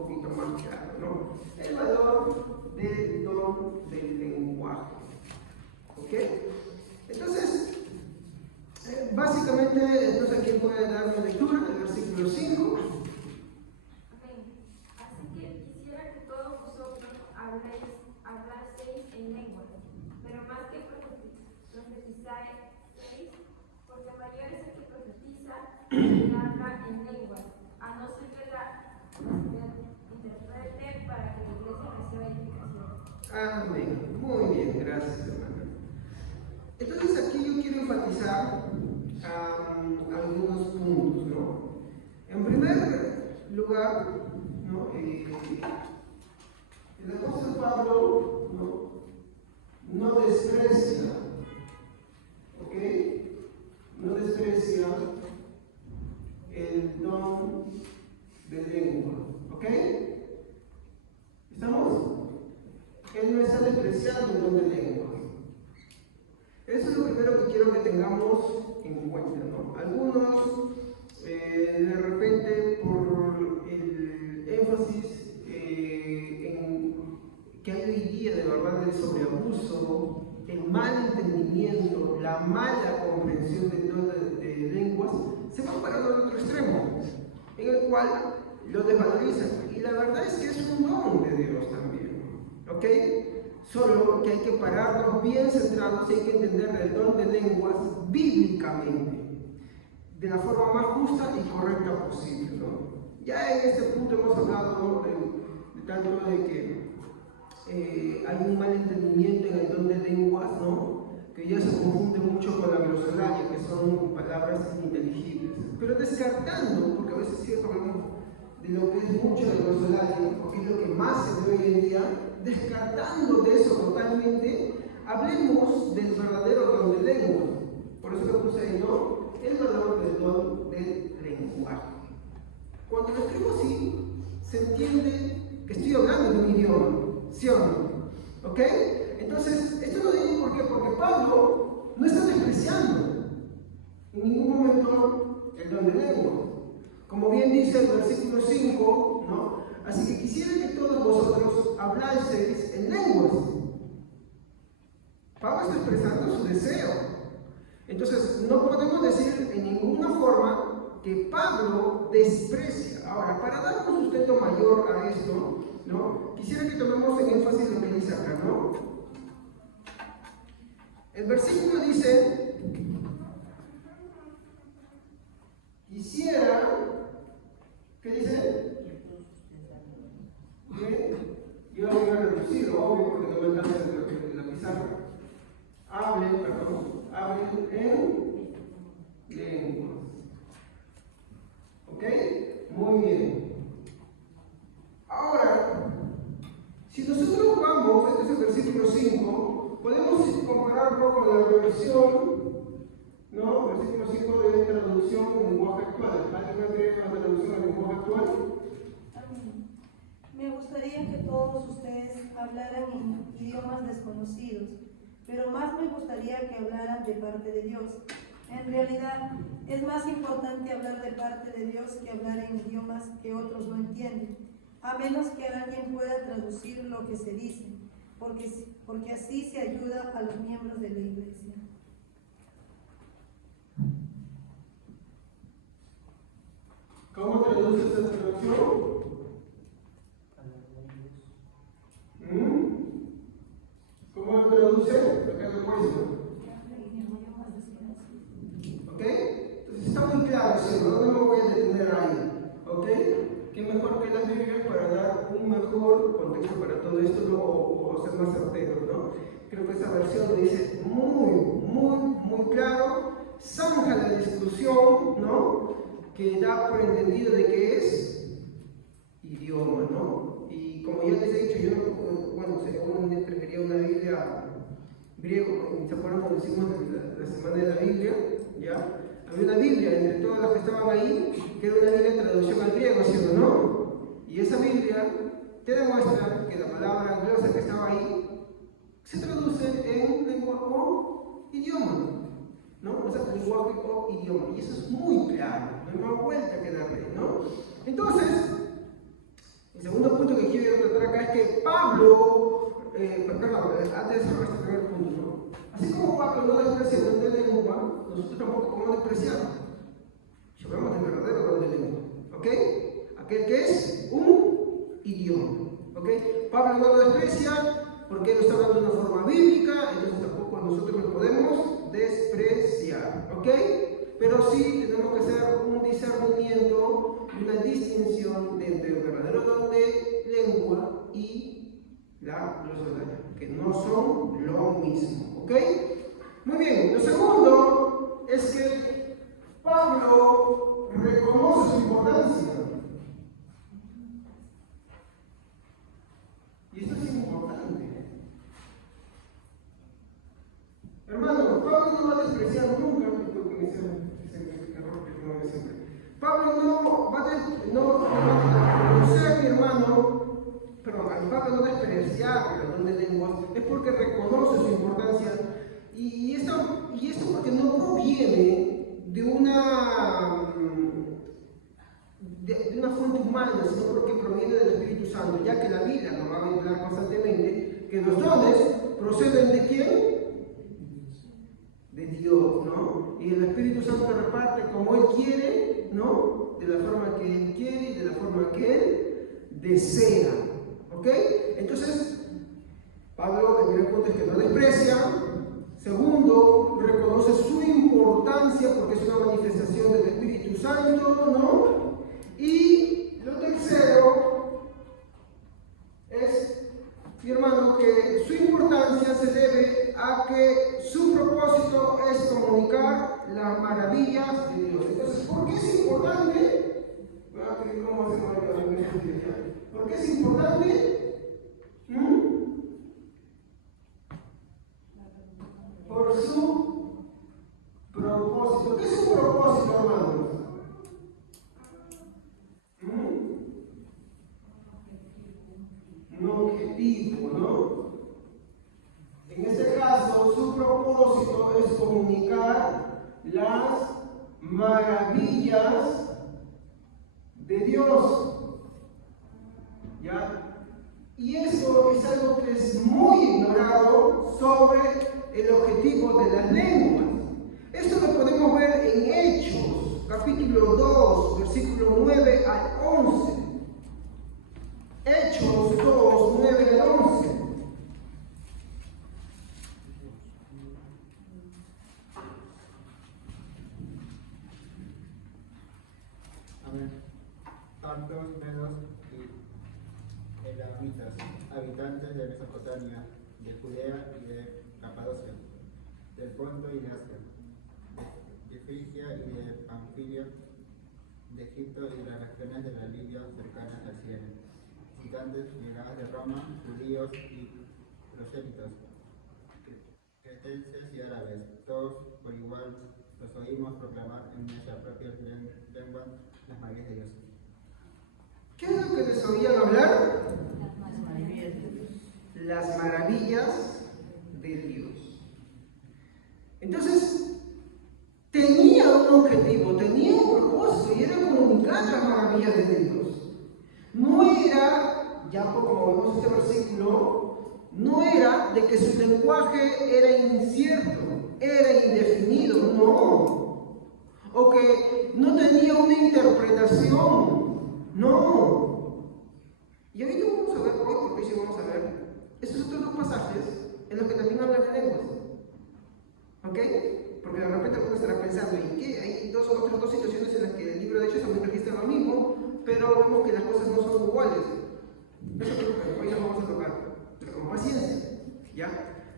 poquito más claro, ¿no? El valor del don del lenguaje. ¿Ok? Entonces, básicamente, entonces, ¿quién puede darme lectura? El versículo 5. Así que quisiera que todos vosotros hablaseis en lengua, pero más que profetizáis, porque mayor es el que profetiza y habla en lengua, a no ser que la interprete para que la iglesia reciba edificación. Amén. Muy bien, gracias, hermana. Entonces, aquí yo quiero enfatizar algunos puntos, ¿no? En primer lugar, ¿no? El apóstol Pablo no desprecia, ¿ok? No desprecia el don de lengua, ¿ok? ¿Estamos? Él no está despreciando el don de lengua. Eso es lo primero que quiero que tengamos en cuenta, ¿no? Algunos, de repente, por el énfasis que hay hoy día de verdad del sobreabuso, el mal entendimiento, la mala comprensión de lenguas, se van para el otro extremo, en el cual lo desvalorizan. Y la verdad es que es un don de Dios también, ¿ok? Solo que hay que pararnos bien centrados y hay que entender el don de lenguas bíblicamente, de la forma más justa y correcta posible, ¿no? Ya en este punto hemos hablado de tanto de que hay un mal entendimiento en el don de lenguas, ¿no? Que ya se confunde mucho con la glosolalia, que son palabras ininteligibles. Pero descartando, porque a veces sí hablamos de lo que es mucho de glosolalia, porque es lo que más se ve hoy en día, descartando de eso totalmente, hablemos del verdadero don de lengua. Por eso lo puse ahí, ¿no? El valor del don del lenguaje. Cuando lo escribo así, se entiende que estoy hablando de un idioma, ¿sí o no? ¿Ok? Entonces, esto lo digo ¿por qué? Porque Pablo no está despreciando en ningún momento el don de lengua. Como bien dice el versículo 5, ¿no? Así que quisiera que todos vosotros hablaseis en lenguas. Pablo está expresando su deseo. Entonces, no podemos decir en ninguna forma que Pablo desprecia. Ahora, para dar un sustento mayor a esto, ¿no? Quisiera que tomemos en énfasis lo que dice acá, ¿no? El versículo dice: quisiera, ¿qué dice? Yo lo voy a reducir, obvio, porque no me alcanza la pizarra. Hablen en lenguas. ¿Ok? Muy bien. Ahora, si nosotros vamos, este es el versículo 5, podemos comparar un poco la versión, ¿no? Versículo 5 de esta traducción en lenguaje actual. ¿Alguien me cree la traducción en lenguaje actual? Me gustaría que todos ustedes hablaran en idiomas desconocidos, pero más me gustaría que hablaran de parte de Dios. En realidad, es más importante hablar de parte de Dios que hablar en idiomas que otros no entienden, a menos que alguien pueda traducir lo que se dice, porque así se ayuda a los miembros de la iglesia. ¿Cómo traduce esta traducción? ¿Cómo traduce? Acá lo puesto. ¿Ok? Entonces está muy claro, ¿sí? No me voy a detener ahí. ¿Ok? ¿Qué mejor que las Biblias para dar un mejor contexto para todo esto, ¿no? O ser más certeros, ¿no? Creo que esta versión lo dice muy claro, zanja la discusión, ¿no? Que da por entendido de que es idioma, ¿no? Y como ya les he dicho, yo, bueno, sería bueno que preferiría una Biblia griego, ¿se acuerdan cuando hicimos la semana de la Biblia? ¿Ya? Había una Biblia entre todas las que estaban ahí, que era una Biblia de traducción al griego, ¿sí o no? Y esa Biblia te demuestra que la palabra glosa que estaba ahí se traduce en lengua o idioma, ¿no? O sea, lenguaje o idioma. Y eso es muy claro, no hay más vuelta que darle, ¿no? Entonces, El segundo punto que quiero tratar acá es que Pablo, antes de cerrar este primer punto, ¿no? Así como Pablo no desprecia el don de lengua, nosotros tampoco podemos despreciarlo. Llamamos el verdadero don de lengua, ¿ok? Aquel que es un idioma, ¿ok? Pablo no lo desprecia porque él lo está hablando de una forma bíblica, entonces tampoco nosotros lo podemos despreciar, ¿ok? Pero sí tenemos que hacer un discernimiento y una distinción entre el verdadero don de lengua y la glosalia, que no son lo mismo, ¿ok? Muy bien, lo segundo es que Pablo reconoce su importancia. Y esto es importante. Hermano, Pablo no va a despreciar nunca, Pablo no va a reconocer, mi hermano, Pablo no despreciar el don de lenguas, es porque reconoce su importancia. Y esto porque no proviene de una fuente humana, sino porque proviene del Espíritu Santo, ya que la Biblia nos va a hablar constantemente que los dones proceden ¿de quién? De Dios, ¿no? Y el Espíritu Santo reparte como Él quiere, ¿no? De la forma que Él quiere y de la forma que Él desea, ¿ok? Entonces, Pablo, el primer punto es que no desprecia. Segundo, reconoce su importancia porque es una manifestación del Espíritu Santo, ¿no? Y lo tercero es, mi hermano, que su importancia se debe a que su propósito es comunicar las maravillas de Dios. Entonces, ¿por qué es importante? ¿Por qué es importante? Por su propósito. ¿Qué es su propósito, hermanos? Un objetivo, ¿no? En este caso, su propósito es comunicar las maravillas de Dios. ¿Ya? Y eso es algo que es muy ignorado sobre el objetivo de las lenguas. Esto lo podemos ver en Hechos, capítulo 2, versículo 9 al 11. Hechos 2, 9 al 11. Amén. Tantos medos y elamitas, habitantes de Mesopotamia, de Judea y de Capadocia, del Ponto y de Asia, de Frigia y de Panfilia, de Egipto y de las regiones de la Libia cercanas al Cielo, gigantes llegados de Roma, judíos y prosélitos, cretenses y árabes, todos por igual los oímos proclamar en nuestra propia lengua las maravillas de Dios. ¿Qué es lo que les oían hablar? Las maravillas de Dios. Entonces, tenía un objetivo, tenía un propósito y era comunicar las maravillas de Dios. No era, ya como vemos este versículo, no era de que su lenguaje era incierto, era indefinido, no. O que no tenía una interpretación, no. Y ahorita vamos a ver, hoy porque sí vamos a ver, estos otros dos pasajes en los que también hablan de lenguas. ¿Ok? Porque de repente uno estará pensando, ¿y qué? Hay otras dos situaciones en las que el libro de Hechos también registra lo mismo, pero vemos que las cosas no son iguales. Eso es lo que hoy nos vamos a tocar, pero con paciencia, ¿ya?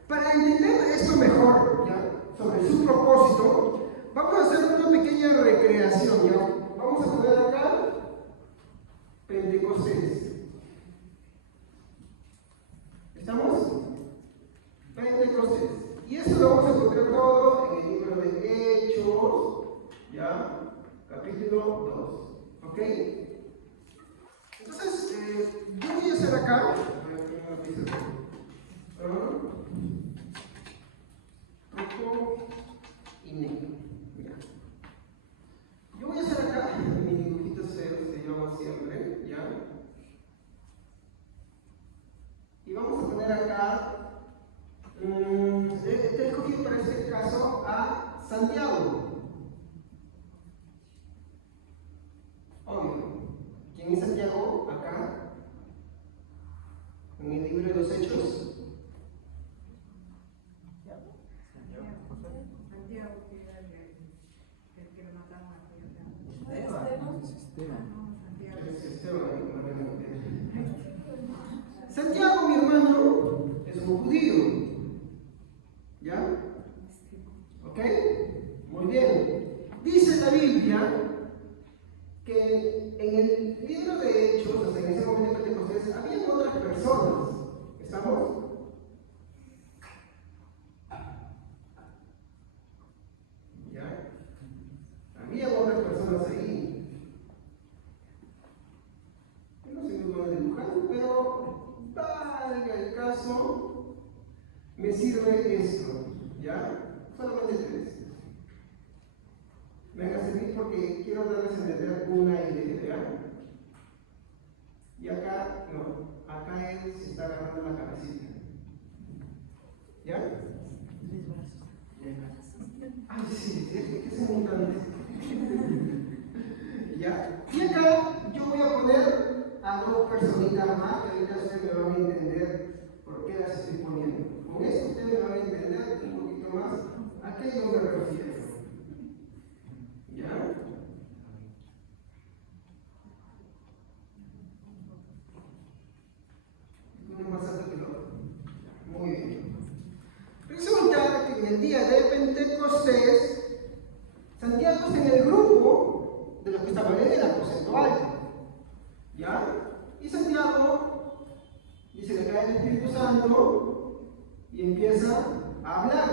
Para entender esto mejor, ¿ya? Sobre su propósito, vamos a hacer una pequeña recreación, ¿ya? Vamos a poner acá Pentecostés. ¿Estamos? Pentecostés. Y esto lo vamos a encontrar todo en el libro de Hechos, ¿ya? Capítulo 2. ¿Ok? Entonces, yo voy a hacer acá. Rojo y negro. Mira. Yo voy a hacer acá mi dibujito cero, se llama siempre, ¿ya? cuenta que en el libro de Hechos, o sea, en ese momento de Pentecostés, había otras personas. ¿Estamos? ¿Ya? Había otras personas ahí. Yo no sé muy bueno dibujando, pero valga el caso, me sirve esto. ¿Ya? Solamente 3. Me van a servir porque quiero darles a entender una idea. Y acá, no, acá él se está agarrando la cabecita. ¿Ya? Ay, sí, es que se montan. ¿Ya? Y acá yo voy a poner a 2 personitas más, que ahorita ustedes me van a entender por qué las estoy poniendo. Con eso ustedes me van a entender un poquito más a qué yo me refiero. ¿Ya? Uno más alto que el otro. Muy bien. Resulta que en el día de Pentecostés, Santiago está en el grupo de los que estaban en el aposento alto. ¿Ya? Y Santiago dice que cae el Espíritu Santo y empieza a hablar.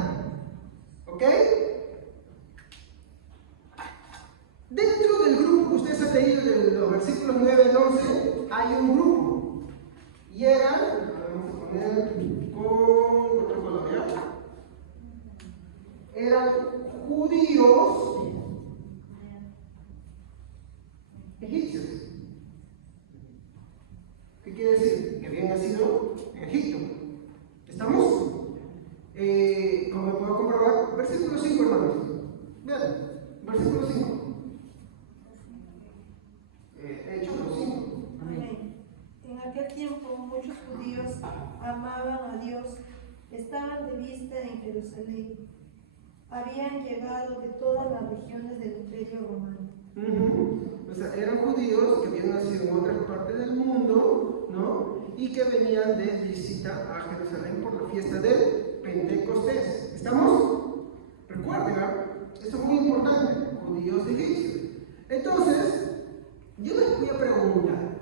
¿Ok? Dentro del grupo, ustedes han leído de los versículos 9 al 11, hay un grupo. Y eran, vamos a poner con otro color, ¿ya? Eran judíos egipcios. ¿Qué quiere decir? Que habían nacido en Egipto. ¿Estamos? Como puedo comprobar, versículo 5, hermanos. Vean, versículo 5. Hechos 5. Amén. En aquel tiempo muchos judíos amaban a Dios, estaban de vista en Jerusalén, habían llegado de todas las regiones del Imperio Romano. O sea, eran judíos que habían nacido en otras partes del mundo, ¿no? Y que venían de visita a Jerusalén por la fiesta del Pentecostés. ¿Estamos? Recuerden, esto es muy importante, judíos egipcios. Entonces, yo les voy a preguntar,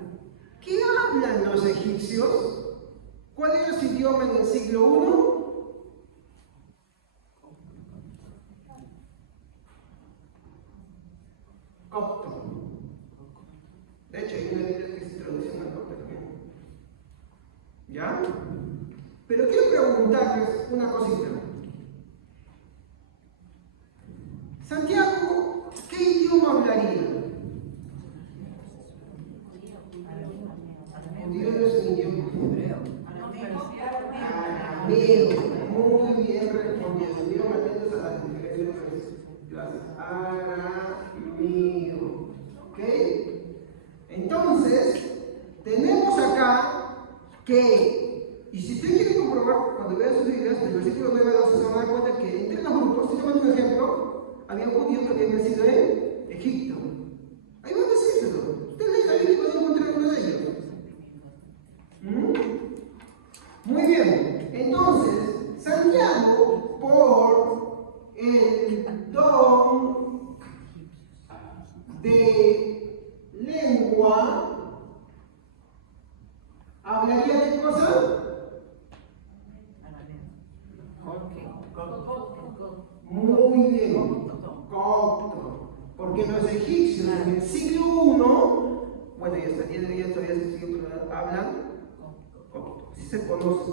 ¿qué hablan los egipcios? ¿Cuál era su idioma en el siglo I? Copto. De hecho, hay una Biblia que se traduce en copto también. ¿Ya? Pero quiero preguntarles una cosita. Santiago, ¿qué idioma hablaría? Judío no es un idioma. Arameo. Muy bien respondido. Estuvieron atentos a las diferentes clases. Arameo. ¿Ok? Entonces, tenemos acá que, y si ustedes quieren comprobar, cuando vean sus Biblias, del versículo 9 a 12 se van a dar cuenta que entre los grupos, si toman un ejemplo, había judíos que habían nacido en Egipto. Ahí van a decírselo. Ustedes leen la Biblia y pueden encontrar uno de ellos. Muy bien. Entonces, Santiago, por el don de lengua, ¿hablaría de qué cosa? Muy bien, copto. Porque los egipcios en el siglo I, bueno, ya todavía se sigue, pero hablan copto. Sí se conoce.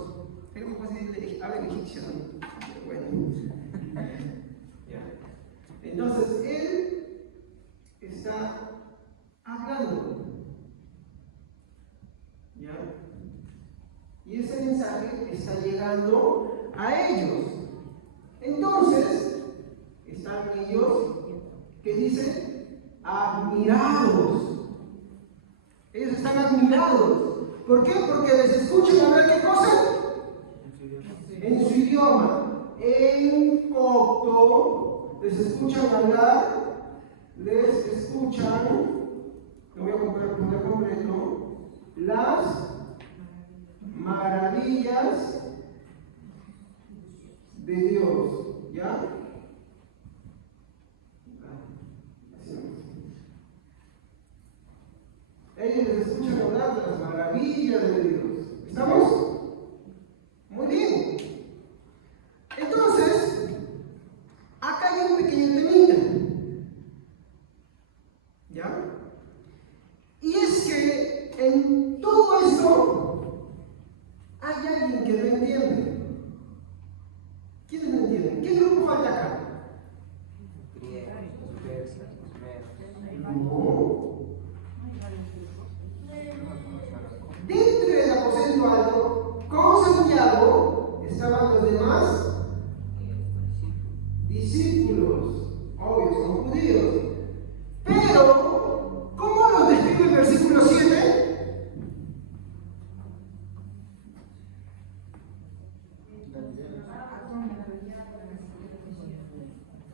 Pero como si hablan egipcio, ¿no? Pero bueno. Ya. Entonces, él está hablando. ¿Ya? Y ese mensaje está llegando a ellos. Entonces, están ellos que dicen admirados. Ellos están admirados. ¿Por qué? Porque les escuchan hablar ¿qué cosa? En su idioma. En copto les escuchan hablar, les escuchan, lo voy a poner completo, las maravillas de Dios. ¿Ya? Así. maravilla de Dios. ¿Estamos? Muy bien. Entonces, acá hay un pequeño temita. ¿Ya? Y es que en todo esto hay alguien que no entiende. ¿Quiénes no entienden? ¿Qué grupo falta acá? No. Dentro del aposento alto, con Santiago, estaban los demás discípulos. Obvio, son judíos. Pero, ¿cómo los describe el versículo 7?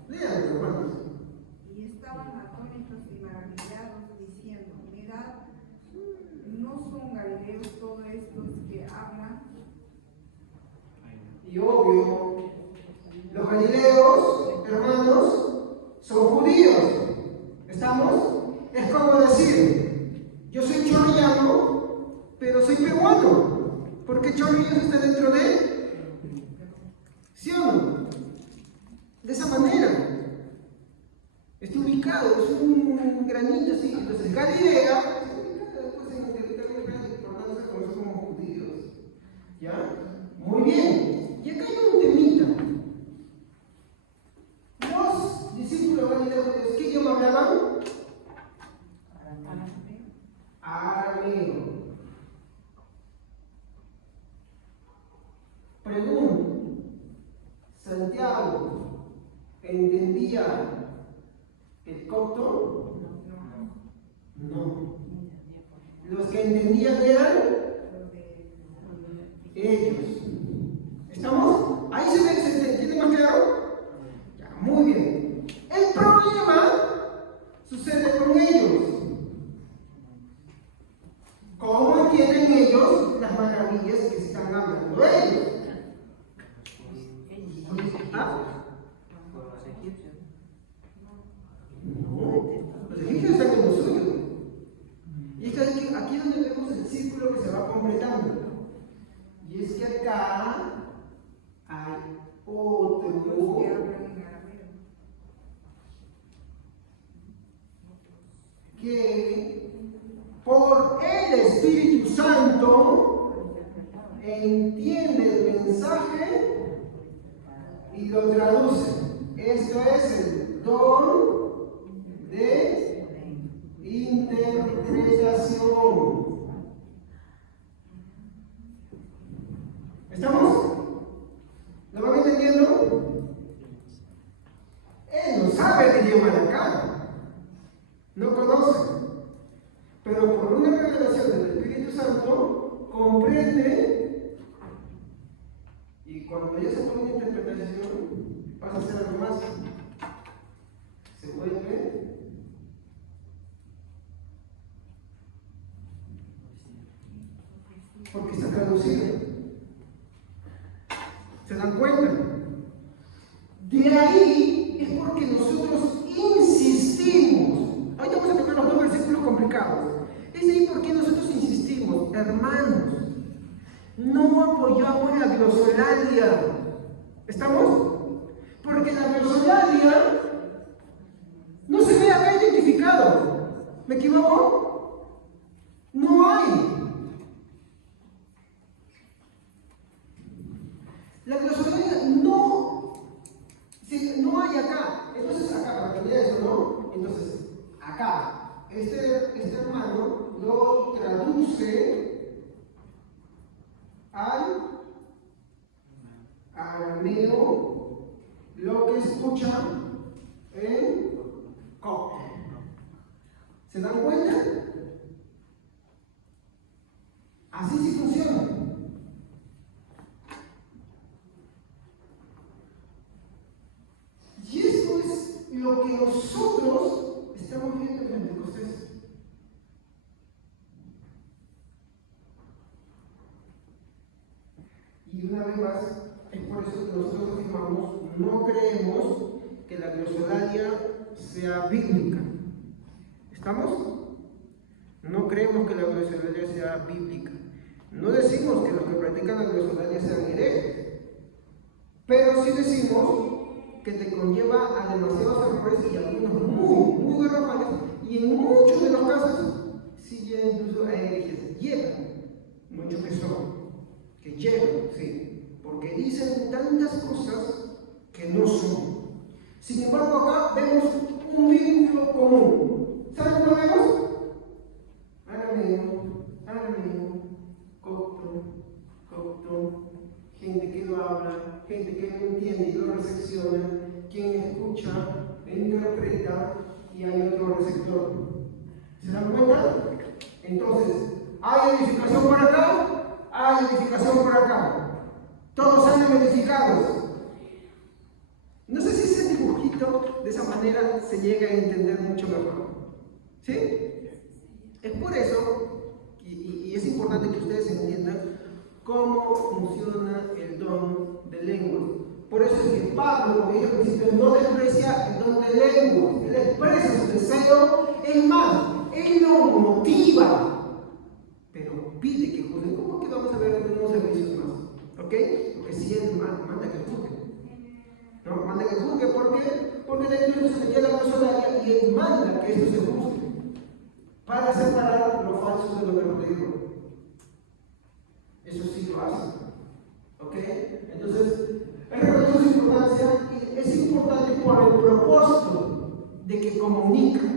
Lean, hermanos. Y estaban atónitos y maravillados, diciendo: mirad, ¿no son galileos todos estos que hablan? Y obvio, los galileos, hermanos, son judíos. ¿Estamos? Es como decir, yo soy chorrillano, pero soy peruano. Porque Chorrillos está dentro de... ¿Sí o no? De esa manera. Está ubicado, es un granito así. Entonces, Galilea, después en el por tanto se conoce como judíos. ¿Ya? Muy bien. Y acá hay un temita. Los discípulos galileos, ¿qué idioma hablaban? Arameo. Pregunto, ¿Santiago entendía el copto? No. Los que entendían eran ellos. ¿Estamos? ¿Ahí se entiende más claro? Ya, muy bien. El problema sucede con ellos. ¿Cómo entienden ellos las maravillas que están hablando ellos? ¿Ah? No, los egipcios están en lo suyo. Y es que aquí es donde vemos el círculo que se va completando. Y es que acá hay otro Que hablan en arameo. que por el Espíritu Santo entiende el mensaje y lo traduce. Esto es el don de interpretación. ¿Estamos? ¿Lo van entendiendo? Él no sabe el idioma de acá, no conoce, pero por una revelación del Espíritu Santo comprende, y cuando ya se pone una interpretación pasa a ser algo más, se vuelve porque está traducido. ¿Se dan cuenta? De ahí es porque nosotros insistimos. Ahorita vamos a tocar los dos versículos complicados. Es ahí porque nosotros insistimos, hermanos, no apoyamos la glosolalia. ¿Estamos? Porque la glosolalia no se ve acá identificado. ¿Me equivoco? No hay. La glosolalia no hay acá. Entonces, acá, para que vea eso, ¿no? Entonces, acá, este hermano lo traduce al arameo, lo que escucha en copto. ¿Se dan cuenta? Así sí funciona. Y eso es lo que nosotros estamos viendo en Pentecostés. Y una vez más, es por eso que nosotros afirmamos, no creemos que la glosolalia sea bíblica. ¿Estamos? No creemos que la glosolalia sea bíblica. No decimos que los que practican la glosolalia sean herejes. Pero sí decimos que te conlleva a demasiados errores y algunos muy garrafales, y en muchos de los casos sí llegan incluso a herejes. Llegan, muchos que llegan, sí, porque dicen tantas cosas que no son. Sin embargo, acá vemos un vínculo común. ¿Saben cuál vemos? Arameo, copto, gente que lo habla, gente que lo entiende y lo recepciona, quien escucha, interpreta y hay otro receptor. ¿Se dan cuenta? Entonces, hay edificación por acá, hay edificación por acá. Todos salen edificados. No sé si ese dibujito de esa manera se llega a entender mucho mejor. ¿Sí? Es por eso, y es importante que ustedes entiendan cómo funciona el don de lenguas. Por eso es que Pablo, como dije al principio, no desprecia el don de lenguas. Él expresa su deseo, es más, él lo motiva, pero pide que juzguen. ¿Cómo que vamos a ver en unos servicios más? ¿Ok? Porque si él manda que juzguen. No, manda que juzguen, ¿por qué? Porque la Iglesia se metía la glosolalia y él manda que esto se juzgue para separar lo falso de lo verdadero. Eso sí lo hace. ¿Ok? Entonces, él reconoce su importancia y es importante por el propósito de que comunica.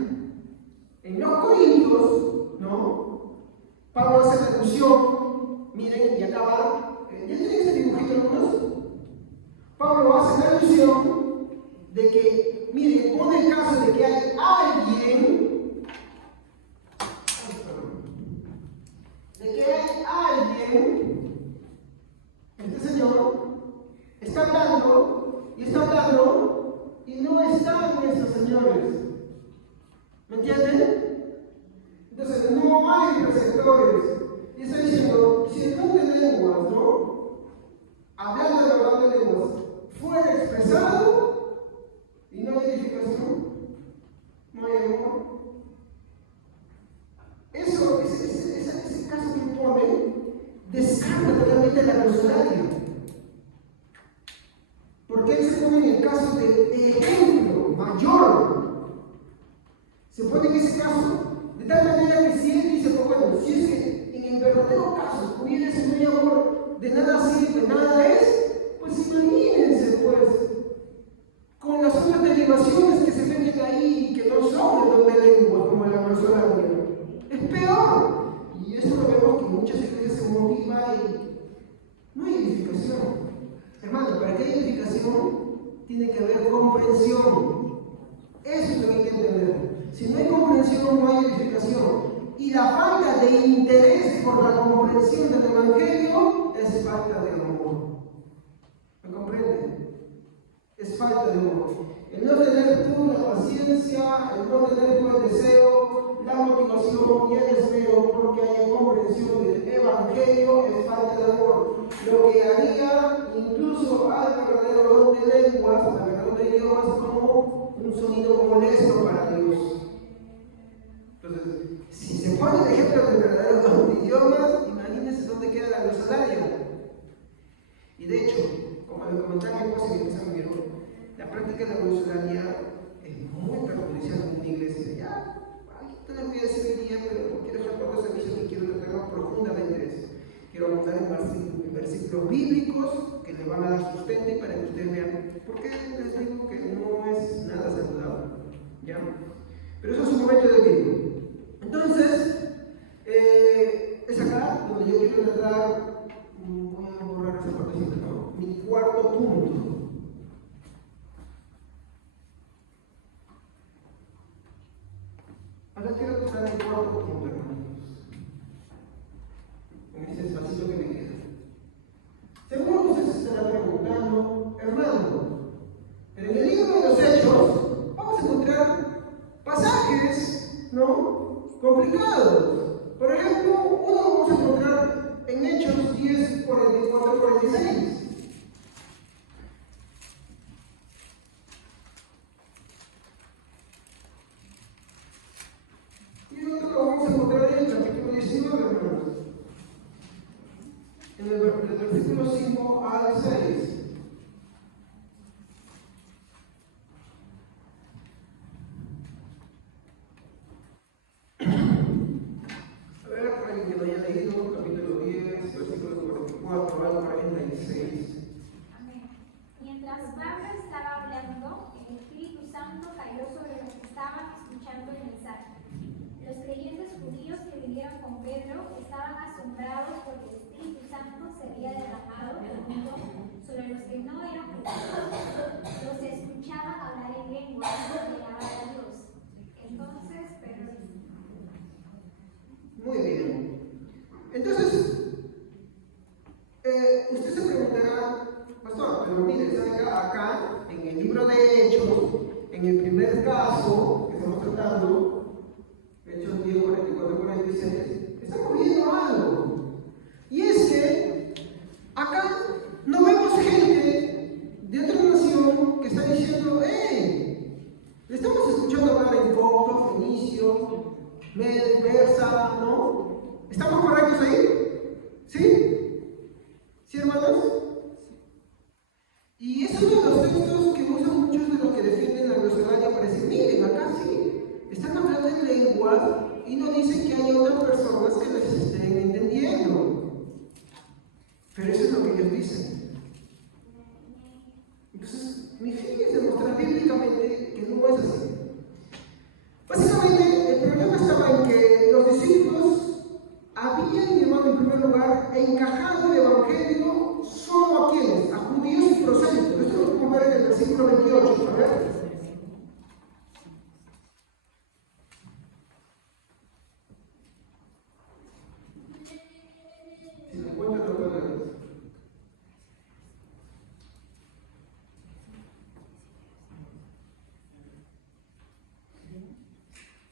En los Corintios, ¿no? Pablo hace la alusión, miren, y acaba, ¿ya tienen este dibujito algunos? Pablo hace la alusión de que, miren, pone el caso de que hay alguien, este señor, está hablando y no están estos señores. ¿Me entienden? Entonces no hay receptores. Y está diciendo, si el don de lenguas, ¿no? Hablando de lenguas, fuera expresado y no hay edificación, no hay amor. Ese caso que pone descarta totalmente la glosolalia. Porque él se pone en el caso de ejemplo mayor. Se pone en ese caso de tal manera que si él dice, pues bueno, si es que en el verdadero caso hubiera ese no hay amor, de nada sirve, nada es, pues imagínense, pues, con las otras derivaciones que se meten ahí y que no son de don de lengua, como la glosolalia. Es peor. Y esto lo vemos que muchas iglesias se motiva y no hay edificación. Hermano, para que haya edificación tiene que haber comprensión. Eso es lo que hay que entender. Si no hay comprensión, no hay edificación. Y la falta de interés por la comprensión del Evangelio es falta de amor. ¿Me comprenden? Es falta de amor. El no tener tú la paciencia, el no tener tú el deseo, la motivación y el deseo porque haya comprensión del Evangelio es falta de amor. Lo que haría incluso al verdadero don de lenguas, al verdadero de idiomas, como un sonido molesto para Dios. Entonces, si se pone el ejemplo del verdadero don de idiomas, imagínense dónde queda la glosolalia. Y de hecho, como le comentaba mi esposa y mi esposa me la práctica de la glosolalia es muy perjudicial en una iglesia. Ya, aquí te lo voy a decir hoy día, pero quiero dejar por los servicios que quiero tratar más profundamente eso. Quiero abundar en versículos bíblicos que le van a dar sustento y para que ustedes vean. Porque les digo que no es nada saludable. ¿Ya? Pero eso es un momento de Biblia. Entonces, es acá donde yo quiero tratar. Voy a borrar esa partecita, ¿no? Mi cuarto punto. Ahora quiero tratar mi cuarto punto, hermanos. En este espacito que me queda. Seguro que ustedes se estarán preguntando, hermano, pero en el libro de los Hechos vamos a encontrar pasajes, ¿no? Complicados. Por ejemplo, uno vamos a encontrar en Hechos 10, 44, 46. Y otro lo vamos a encontrar en 19, hermanos. En el versículo 5 al 6. A ver, alguien que no haya leído, capítulo 10, versículo 44 al 46. Amén. Mientras Pablo estaba hablando, el Espíritu Santo cayó sobre los que estaban escuchando el mensaje. Los creyentes judíos que vinieron con Pedro estaban asombrados porque el Espíritu Santo se había derramado del mundo sobre los que no eran judíos. Los escuchaban hablar en lenguas y alabar a Dios. Entonces Pedro dijo: Muy bien. Entonces, usted se preguntará, pastor, pero mire, acá, en el libro de Hechos, en el primer caso que estamos tratando, Hechos 10, 44, 46, estamos viendo algo. Y es que acá no vemos gente de otra nación que está diciendo, le estamos escuchando hablar en copto, fenicio, persa, ¿no? ¿Estamos correctos ahí? ¿Sí? ¿Sí, hermanos? Y es uno de los textos que usan muchos de los que defienden la glosolalia para decir, miren, acá sí, están hablando en lenguas y no dicen que hay otras personas que les estén entendiendo. Pero eso es lo que ellos dicen. Entonces, mi fin es demostrar bíblicamente que no es así. Básicamente, el problema estaba en que los discípulos habían llevado en primer lugar encajado el evangelio solo a quienes, a judíos y prosélitos. Esto lo podemos ver en el versículo 28, a ver. Si lo encuentran, lo pueden ver.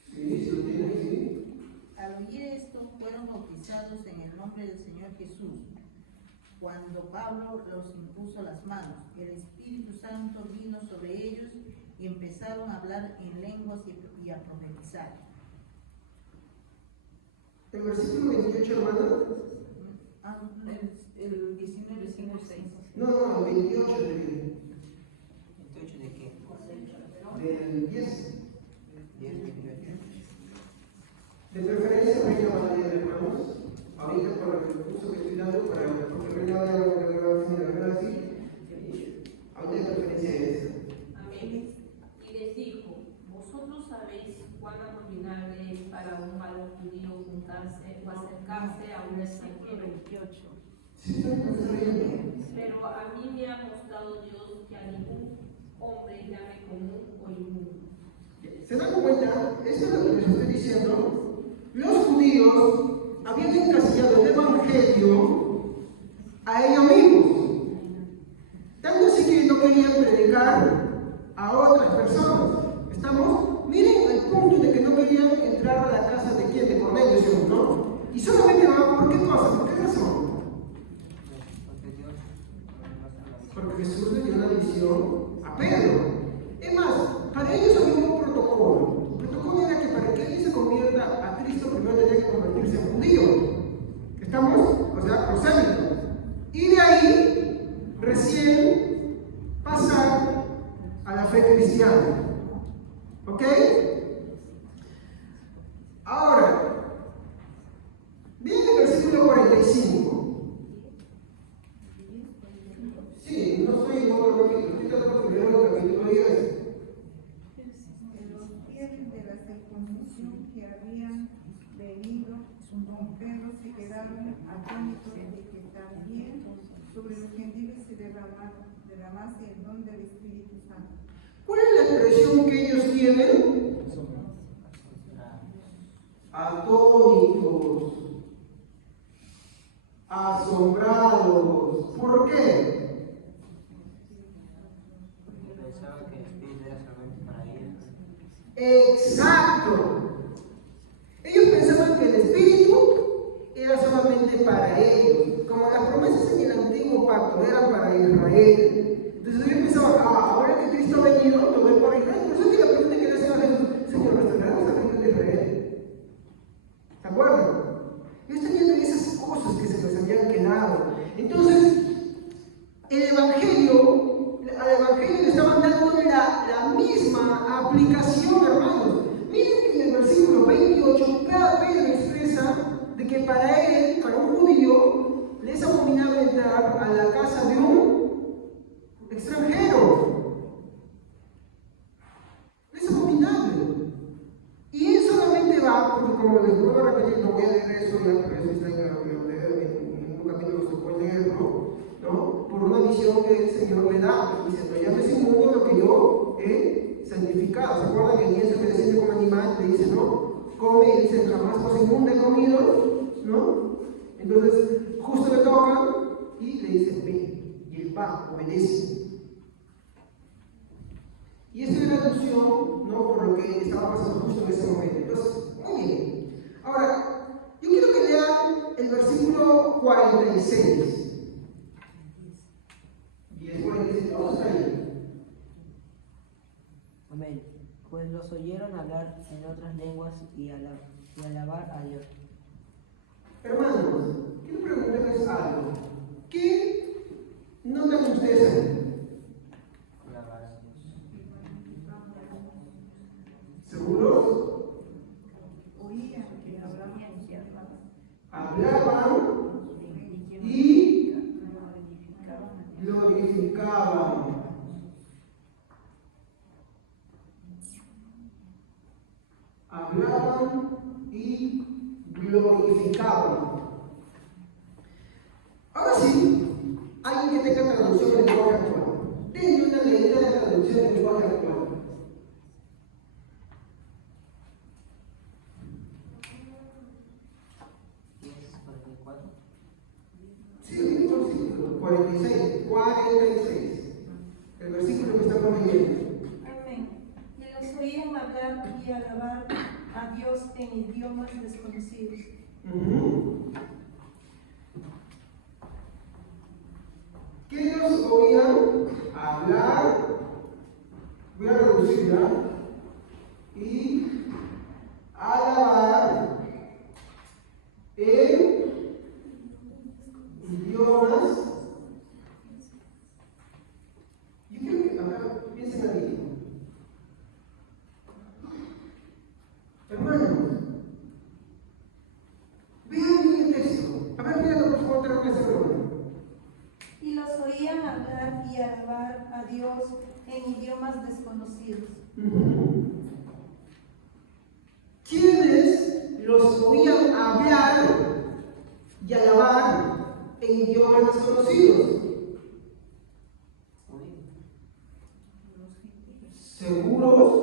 Sí, si lo tienen, sí. Al oír esto, fueron bautizados en el nombre del Señor Jesús. Cuando Pablo los impuso las manos, el Espíritu Santo vino sobre ellos y empezaron a hablar en lenguas y a profetizar. El versículo 28, hermano. El 19, 5, 6. No, el 28 de... ¿28 de qué? del 10. 10, 28. De preferencia, Reina Valera, hermanos. Ahorita por el curso que estoy dando, porque Reina Valera lo voy a enseñar así. Ahorita de preferencia es esa. Amén. Y les dijo: vosotros sabéis cuán abominable es para un varón judío juntarse o acercarse a un extranjero. 28. Sí, está leyendo. Pero a mí me ha mostrado Dios que a ningún hombre llame común o inmundo. ¿Se dan cuenta? Esto es lo que les estoy diciendo. Los judíos habían encasillado el evangelio a ellos mismos. Tanto así que no querían predicar a otras personas. ¿Estamos? Miren el punto de que no querían entrar a la casa de quién, de Cornelio, ¿no? Y solamente van, ¿por qué cosa? ¿Por qué razón? Porque Jesús le dio una visión a Pedro. Es más, para ellos había un protocolo. El protocolo era que para que alguien se convierta a Cristo, primero tenía que convertirse en judío. ¿Estamos? O sea, prosélito. Y de ahí, recién, pasar a la fe cristiana. ¿Ok? Ahora, viene el versículo 45. Sí, no estoy en otro capítulo, estoy tratando primero el capítulo 10. Los fieles de la circuncisión que habían venido con Pedro se quedaron atónitos de que también sobre los gentiles se derramase el don del Espíritu Santo. ¿Cuál es la expresión que ellos tienen? Atónitos, asombrados. ¿Por qué? Pensaban que el Espíritu era solamente para ellos. Exacto. Ellos pensaban que el Espíritu era solamente para ellos. Como las promesas en el antiguo pacto eran para Israel. Entonces ellos pensaban, ahora que Cristo ha venido, todo es para Israel. Por eso es que la pregunta que le hacen a Jesús, Señor, ¿restauraremos al reino de Israel? ¿Se acuerdan? aplicación, hermanos. Miren que en el versículo 28, Pedro expresa de que para él, para un judío, le es abominable entrar a la casa de un extranjero. Es abominable. Y él solamente va, porque como les vuelvo a repetir, no voy a leer eso ya, pero eso está en un capítulo que se puede leer, ¿no? Por una visión que el Señor le da. Dice, pero ya no es inmundo lo que yo he santificado. ¿Se acuerdan que el lienzo que desciende como animal le dice, no? Come, y dice, jamás cosa inmunda he comido, ¿no? Entonces, justo le toca y le dice, ven, y él va, obedece. Y esta es la alusión, ¿no? Por lo que estaba pasando justo en ese momento. Entonces, muy bien. Ahora, yo quiero que lean el versículo 46. Y es 46, vamos a leer. Amén. Pues los oyeron hablar en otras lenguas y alabar a Dios. Hermanos, quiero preguntarles algo. ¿Qué notan ustedes ahí? ¿Seguros? Oían que hablaban Hablaban y glorificaban. Hablaban y glorificaban. Ahora sí, alguien que tenga traducción en lenguaje actual. Denme una leída de traducción en lenguaje actual. Sí, el mismo versículo, 46. El versículo que estamos leyendo. Amén. Y los oían hablar y alabar a Dios en idiomas desconocidos. ¿Qué nos oían hablar? Voy a reducirla. Y alabar en idiomas. Yo quiero que acá piensen aquí. Hermanos, vean bien el texto. A ver, míralo por favor, otra vez, hermano. Y los oían hablar y alabar a Dios en idiomas desconocidos. ¿Quiénes los oían hablar y alabar en idiomas desconocidos? ¿Seguros?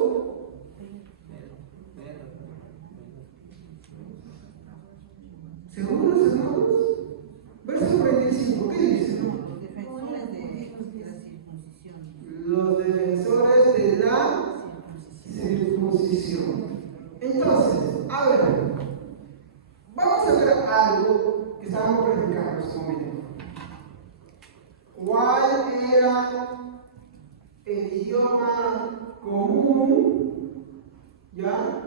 ¿Seguros, hermanos? Verso 45, ¿qué dice? Los defensores de la circuncisión. Los defensores de la circuncisión. Entonces, a ver, vamos a ver algo que estábamos practicando en este momento. ¿Cuál era el idioma común, ya,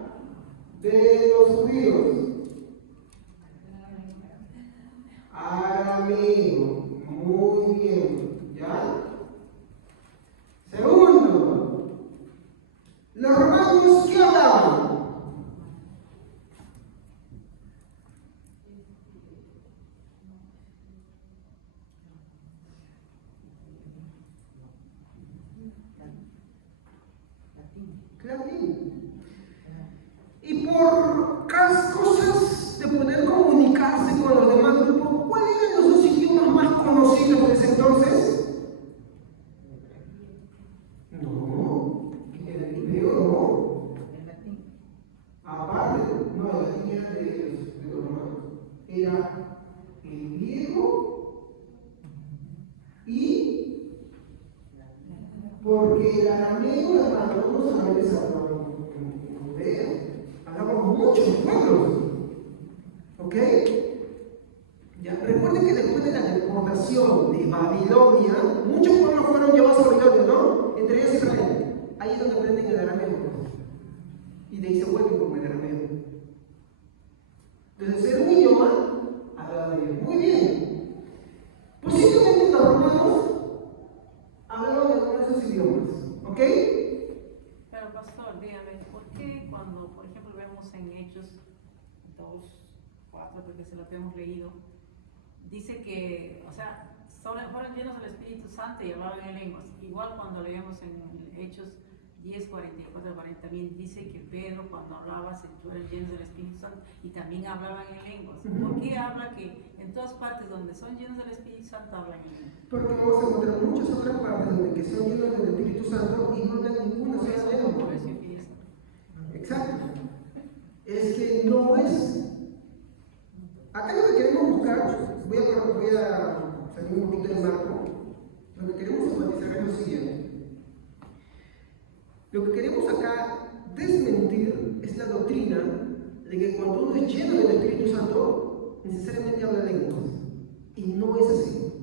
de los judíos? Arameo. Muy bien, ¿ya? Segundo, los romanos, ¿qué hablaban? Latín. Y por cosas de poder comunicarse con los demás grupos, ¿cuáles eran los dos idiomas más conocidos de ese entonces? No, el hebreo no. El latín. Aparte, no, la línea de los romanos era el griego y porque el arameo, hermano, no solamente se hablaba en Judea, hablaban muchos pueblos. ¿Ok? Ya, recuerden que después de la deportación de Babilonia, muchos pueblos fueron llevados a Babilonia, ¿no? Entre ellos Israel. Ahí es donde aprenden el arameo. Y de ahí se vuelven con el arameo. Entonces, era un idioma hablado de Dios. Muy bien. Posiblemente los romanos hablaban de algunos de esos idiomas. ¿Ok? Pero pastor, dígame, ¿por qué cuando, por ejemplo, vemos en Hechos 2:4, porque se lo que hemos leído, dice que, o sea, fueron llenos del Espíritu Santo y hablaban en lenguas? Igual cuando leemos en Hechos 10:44-40 también dice que Pedro cuando hablaba se fueron llenos del Espíritu Santo y también hablaban en lenguas. ¿Por qué habla que en todas partes donde son llenos del Espíritu Santo hablan en lenguas? Porque vamos a encontrar muchas otras partes donde que son llenos del Espíritu Santo y no hablan ninguna Por sola eso lengua. empieza. Exacto. Es que no es. Acá lo que queremos buscar, voy a salir un poquito del marco. Lo que queremos enfatizar es lo siguiente. Lo que queremos acá desmentir es la doctrina de que cuando uno es lleno del Espíritu Santo, necesariamente habla lenguas. Y no es así.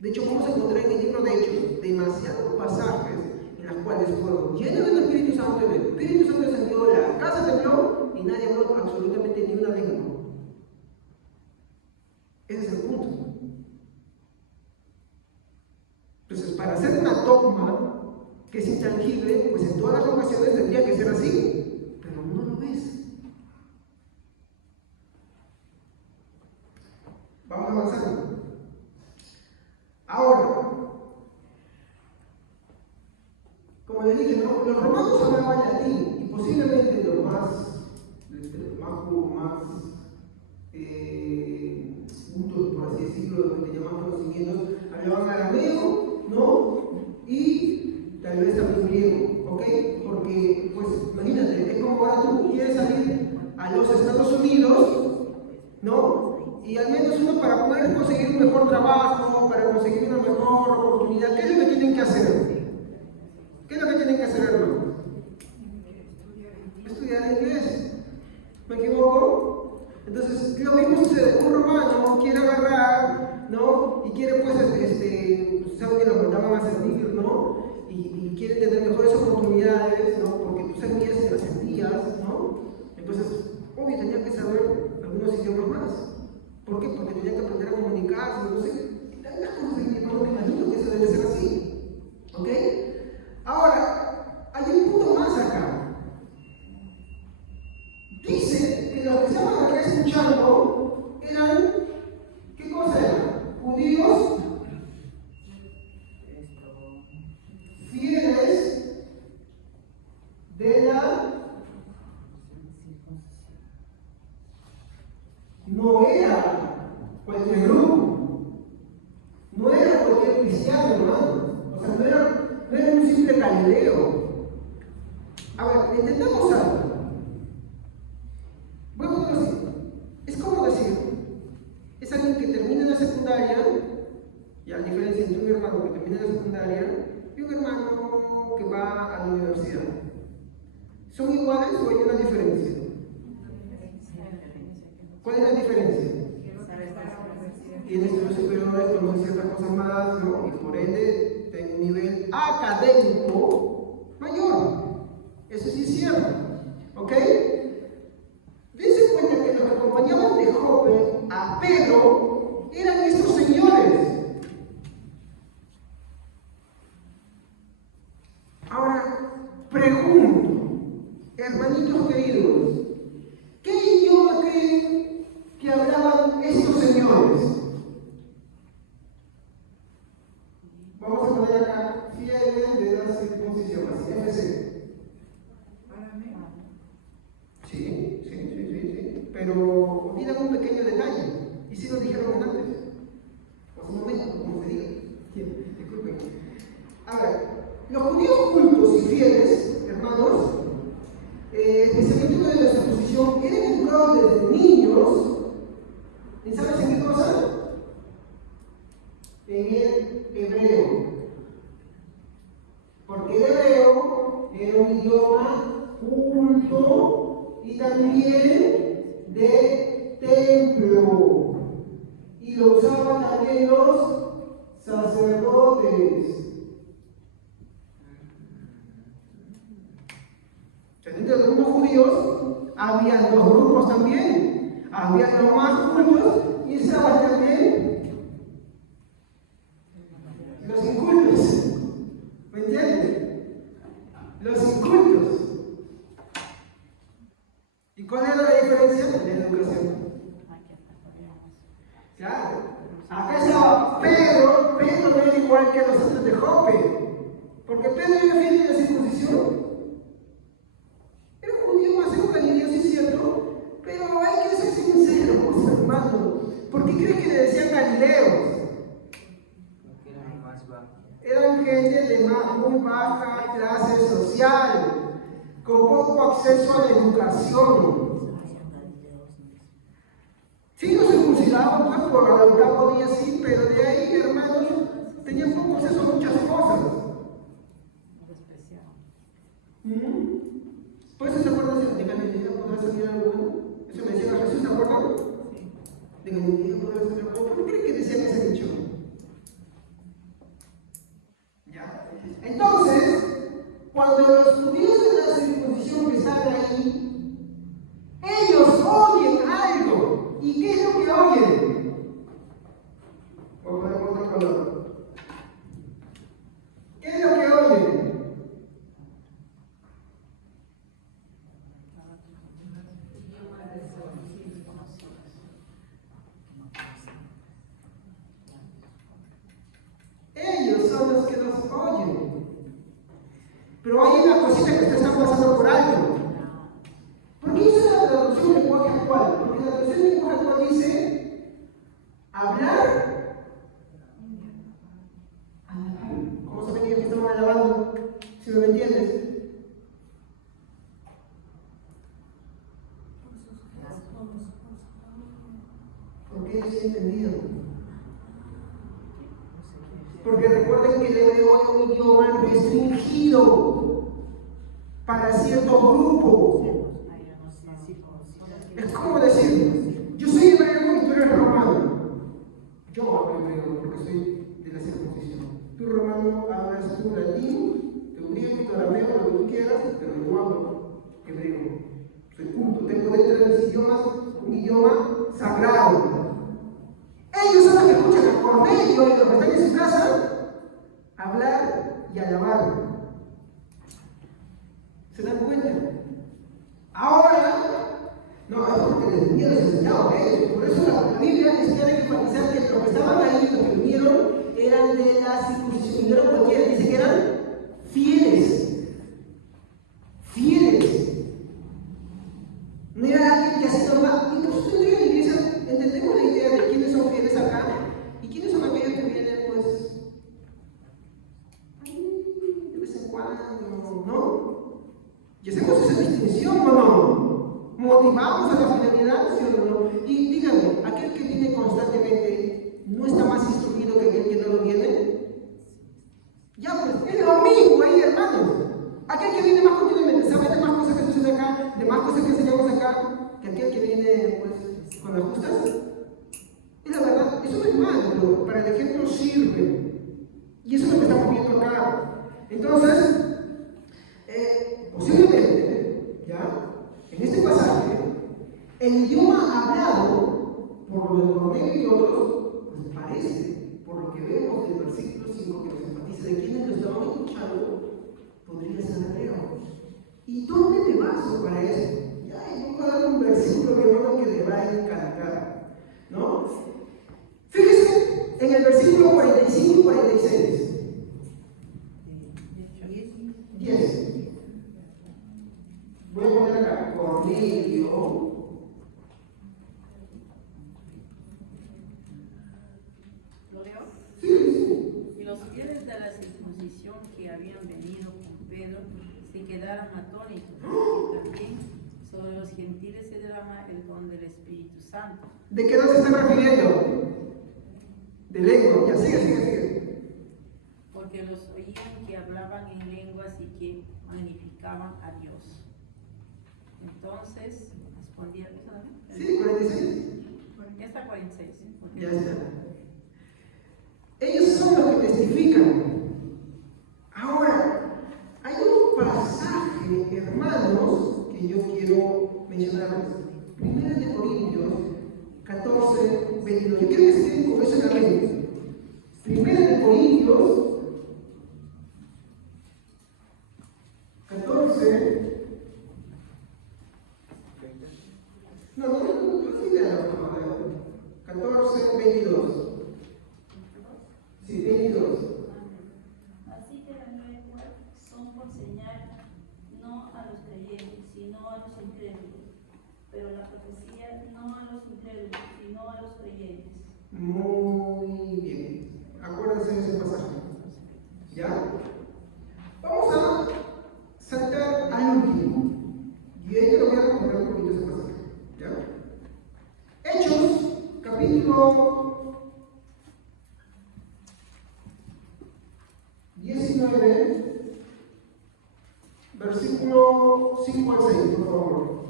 De hecho, vamos a encontrar en el libro de Hechos demasiados pasajes en los cuales fueron llenos del Espíritu Santo, el Espíritu Santo descendió, la casa tembló y nadie habló absolutamente ni una lengua. Ese es el punto. Entonces, para hacer una dogma que es intangible, pues en todas las ocasiones tendría que ser así, pero no lo es. Vamos avanzando. Ahora, como les dije, ¿no? Los romanos hablaban latín y posiblemente los más cultos, por así decirlo, los que tenían más conocimientos, hablaban arameo, ¿no? Y tal vez también griego, ¿ok? Porque, pues, imagínate, es como ahora tú quieres salir a los Estados Unidos, ¿no? Y al menos uno para poder conseguir un mejor trabajo, para conseguir una mejor oportunidad, ¿qué es lo que tienen que hacer? ¿Qué es lo que tienen que hacer, hermano? Estudiar inglés. ¿Me equivoco? Entonces, lo mismo sucede. Un romano quiere agarrar, ¿no? Y quiere, pues, saben que lo mandaban a servir, ¿no? Y quiere tener mejores oportunidades, ¿no? Porque tú servías y las sentías, ¿no? Entonces, obvio, tenía que saber algunos idiomas más. ¿Por qué? Porque tenía que aprender a comunicarse, no sé. Tantas cosas en mi hermano, me imagino que eso debe ser así. ¿Ok? Ahora, hay un punto más acá. Dice que los que estaban acá escuchando eran, ¿qué cosa eran? Judíos fieles de la... No era cualquier grupo, no era cualquier cristiano, hermano. O sea, no era un simple galileo. A ver, entendamos algo. Bueno, es como decir, es alguien que termina la secundaria, y a diferencia entre un hermano que termina la secundaria y un hermano que va a la universidad. ¿Son iguales o hay una diferencia? ¿Cuál es la diferencia? Tiene estudios superiores, conoce ciertas cosas más, ¿no? Y por ende tiene un nivel académico mayor. Eso sí es cierto. ¿Ok? Dense cuenta que los que acompañaban de joven a Pedro eran estos señores. Ahora, pregunto, hermanitos queridos, ¿qué idioma creen que hablaban estos señores? Vamos a poner acá, fieles de la circuncisión, así, FC. Sí. Pero olvidan un pequeño detalle, y si lo dijeron antes, o un momento, como se diga. Disculpen. A ver, los judíos cultos y fieles, hermanos, especialmente de la circuncisión, eran educados desde niños, ¿y sabes en qué cosa? En el hebreo. Porque el hebreo era un idioma culto y también de templo. Y lo usaban también los sacerdotes. Entre los mismos judíos había dos grupos también. Había los más cultos y estaban también los incultos. ¿Me entienden? Los incultos. era fiel en la circuncisión. Era un judío más en Galileo, sí es cierto, pero hay que ser sinceros, hermano. ¿Por qué crees que le decían Galileos? Porque eran más bajos. Eran gente de muy baja clase social, con poco acceso a la educación. Sí, no se circuncidaban pues por la octavo día, sí, pero de ahí, hermanos, tenían poco acceso a muchas cosas. ¿Por eso se acuerdan de Galilea podrá salir algo bueno? Eso me decía Jesús, ¿se acuerdan? De Galilea podrá salir algo bueno. ¿Por qué creen que decían ese dicho? ¿Ya? Entonces, cuando los judíos de la circuncisión que están ahí, ellos oyen algo. ¿Y qué es lo que oyen? Voy a poner otro color. ¿Qué es lo que oyen? Ellos son los que nos oyen. Pero hay una cosita que ustedes están pasando por alto. ¿Por qué usa la traducción del lenguaje actual? Porque la traducción del lenguaje actual dice hablar. ¿Cómo se venía que estamos alabando? Si no me entiendes. ¿Por qué es entendido? Porque recuerden que el hebreo es un idioma restringido para ciertos grupos. Es como decir, yo soy hebreo y tú eres romano. Yo hablo hebreo porque soy de la circuncisión. Tú romano hablas tu latín, tu griego, tu arameo, lo que tú quieras, pero yo hablo hebreo. Soy culto, tengo dentro de mis idiomas un idioma sagrado. Ellos son los que escuchan a Cornelio y los que están en su casa hablar y alabar. ¿Se dan cuenta? Ahora, no, es porque les vinieron enseñados a ellos. Por eso la Biblia es que hay que enfatizar que los que estaban ahí, los que vinieron, eran de la circuncisión. Vinieron cualquiera, dice que eran fieles. Fieles. No era alguien que hacía normal. Incluso dentro de la iglesia entendemos la idea de quiénes son fieles acá y quiénes son aquellos que vienen, pues, de vez en cuando, ¿no? ¿Y hacemos esa distinción o no? ¿Motivamos a la finalidad, sí o no? Y díganme, ¿aquel que viene constantemente no está más instruido que aquel que no lo viene? Ya, pues, es lo mismo ahí, hermanos. Aquel que viene más continuamente sabe de más cosas que suceden acá, de más cosas que enseñamos acá, que aquel que viene, pues, con las justas. Y la verdad, eso no es malo, pero para el ejemplo sirve. Y eso es lo que estamos viendo acá. Entonces, posiblemente, ¿ya? En este pasaje, el idioma hablado por lo de Cornelio y otros, pues parece, por lo que vemos del versículo 5 que nos enfatiza de quienes lo estaban escuchando, podría ser hebreo. ¿Y dónde me baso para eso? Ya, yo voy a dar un versículo que hermano que le va a encantar, ¿no? Fíjese en el versículo 45 y 46. 10. Voy a poner acá, Cornelio. ¿Lo leo? Sí. Y los fieles de la circuncisión que habían venido con Pedro se quedaron atónitos, porque también sobre los gentiles se derrama el don del Espíritu Santo. ¿De qué nos están refiriendo? De lengua. Ya, sigue. Porque los oían que hablaban en lenguas y que magnificaban a Dios. Entonces, respondía, ¿eso también? Sí, 46. Ya está 46. ¿Sí? Ya está. Ellos son los que testifican. Ahora, hay un pasaje, hermanos, que yo quiero mencionarles. 1 Corintios 14, 22. Yo quiero que se queden con eso en la mente. 1 Corintios 14. No, 14, 22. Sí, 22. Así que las lenguas son sino a los incrédulos, pero la profecía no a los incrédulos, sino a los creyentes. Muy bien. Acuérdense de ese pasaje. ¿Ya? Vamos a saltar al último. Y ahí te lo voy a comentar un poquito ese pasaje. ¿Ya? Hechos, capítulo 19, versículo 5 al 6, por favor.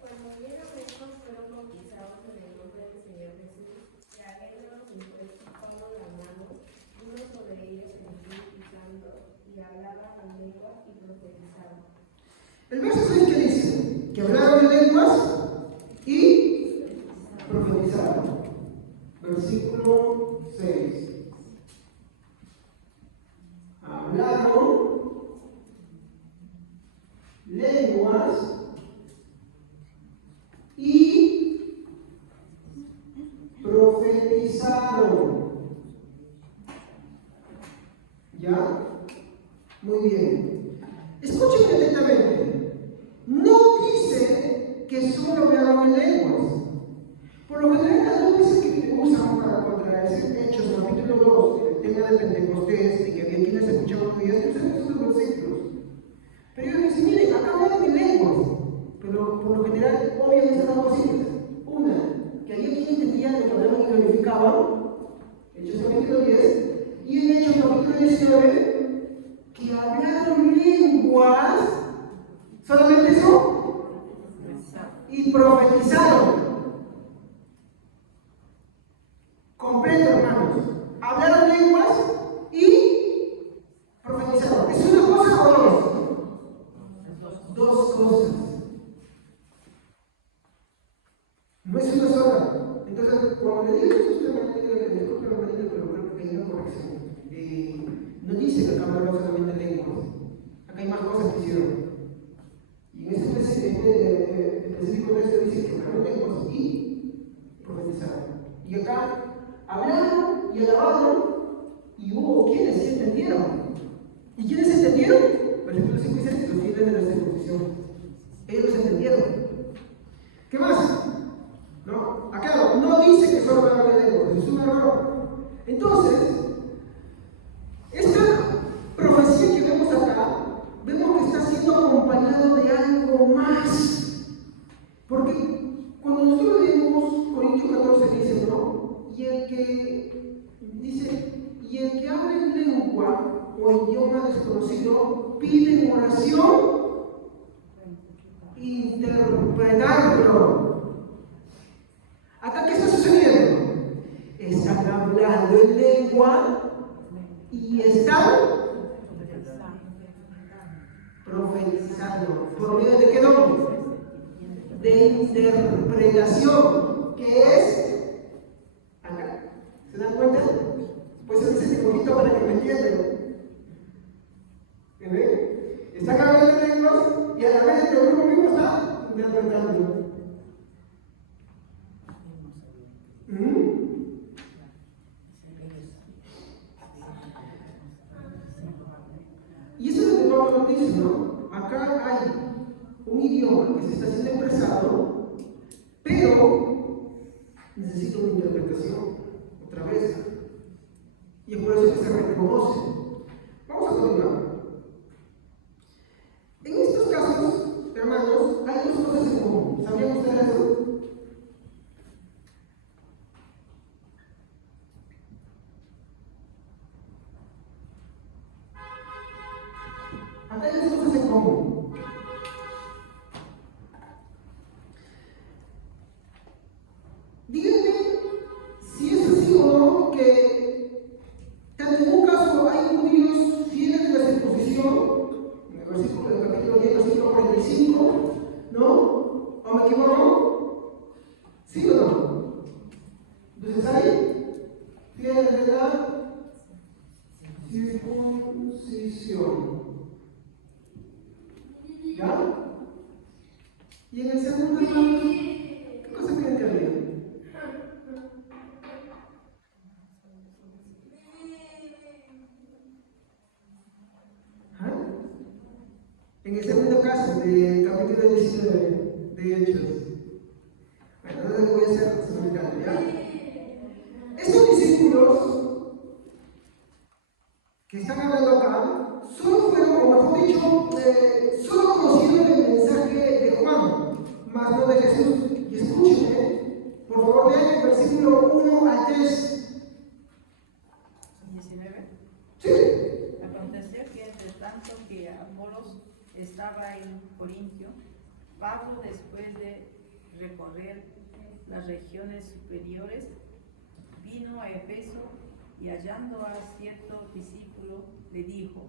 Cuando vieron estos fueron bautizados en el nombre del Señor Jesús, y habiéndolos impuesto Pablo la mano, uno sobre ellos el Espíritu Santo, y hablaban en lenguas y profetizaban. El verso 6 que dice que hablaron en lenguas y profetizaron. Versículo 6. Hablaron lenguas y profetizaron. ¿Ya? Muy bien. Escuchen atentamente. No dice que solo hablaron en lenguas. Por lo general, las dos veces que usan para contradecir Hechos, capítulo 2, el tema de Pentecostés, y que había quienes escuchaban días, usan estos versículos. Pero ellos dicen, miren, acá hablan en lenguas. Pero por lo general, obviamente son dos cositas. Una, que había quienes entendían lo que hablaban y glorificaban, Hechos capítulo 10, y en Hechos capítulo 19, que hablaron lenguas, solamente eso, y profetizaron. Completo, hermanos. Hablaron lenguas y profetizaron. ¿Es una cosa o dos? Dos cosas. No es una sola. Entonces, cuando le digo eso, usted me disculpe, pero creo que hay una corrección. No dice que acá hablaron solamente lenguas. Acá hay más cosas que hicieron. Y en este específico texto dice que hablaron lenguas y profetizaron. Y acá hablaron y alabaron, y hubo quienes sí entendieron. ¿Y quiénes entendieron? Versículos 5 y 6, los fieles de la circuncisión. Ellos entendieron. ¿Qué más? ¿No? Acá no dice que solo hablaron de lenguas, es un error. Entonces, esta profecía que vemos acá, vemos que está siendo acompañado de algo más. Porque cuando nosotros leemos Corintios 14 dice, ¿no? Y el que habla en lengua o idioma desconocido pide en oración interpretarlo. ¿Acá qué está sucediendo? Están hablando en lengua y están profetizando. ¿Por medio de qué nombre? De interpretación, que es acá. ¿Se dan cuenta? Pues se dice poquito para que me entiendan. ¿Ven? Están hablando en lenguas y a la vez el grupo mismo está interpretando. Y eso es lo que Pablo nos dice, ¿no? Acá hay un idioma que se está siendo expresado, pero necesita una interpretación, otra vez. Y es por eso que se reconoce. Vamos a continuar. En estos casos, hermanos, hay dos cosas en común. ¿Sabían ustedes eso? Acá hay dos cosas en común. Díganme si es así o no que tanto en un caso hay judíos fieles de la circuncisión, en el versículo del capítulo 10, versículo 45, ¿no? ¿O me equivoco? ¿Sí o no? Entonces hay fieles de la circuncisión. ¿Ya? Y en el segundo, hermanos, ¿qué cosa creen que había? En el segundo caso, del capítulo 19 de Hechos. Bueno, no les voy a hacer explicando, ¿ya? Estos discípulos que están hablando acá, solo fueron, o mejor dicho, solo conocieron el mensaje de Juan, más no de Jesús. Y escúchenme, por favor, lean el versículo 1 al 3. 19. Sí. Aconteció que entre tanto que Apolos estaba en Corintio, Pablo, después de recorrer las regiones superiores, vino a Efeso y hallando a cierto discípulo le dijo: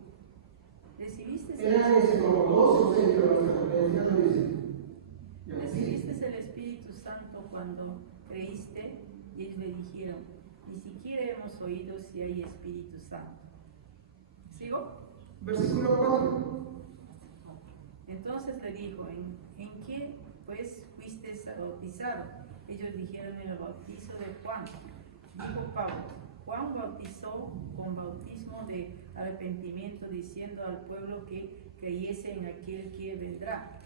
¿Recibiste Eran como 12 o 6, ya lo dice. ¿Recibiste el Espíritu Santo cuando creíste? Y ellos le dijeron: ni siquiera hemos oído si hay Espíritu Santo. ¿Sigo? Versículo 4. Entonces le dijo: ¿en qué pues fuiste bautizado? Ellos dijeron: en el bautizo de Juan. Dijo Pablo: Juan bautizó con bautismo de arrepentimiento, diciendo al pueblo que creyese en aquel que vendrá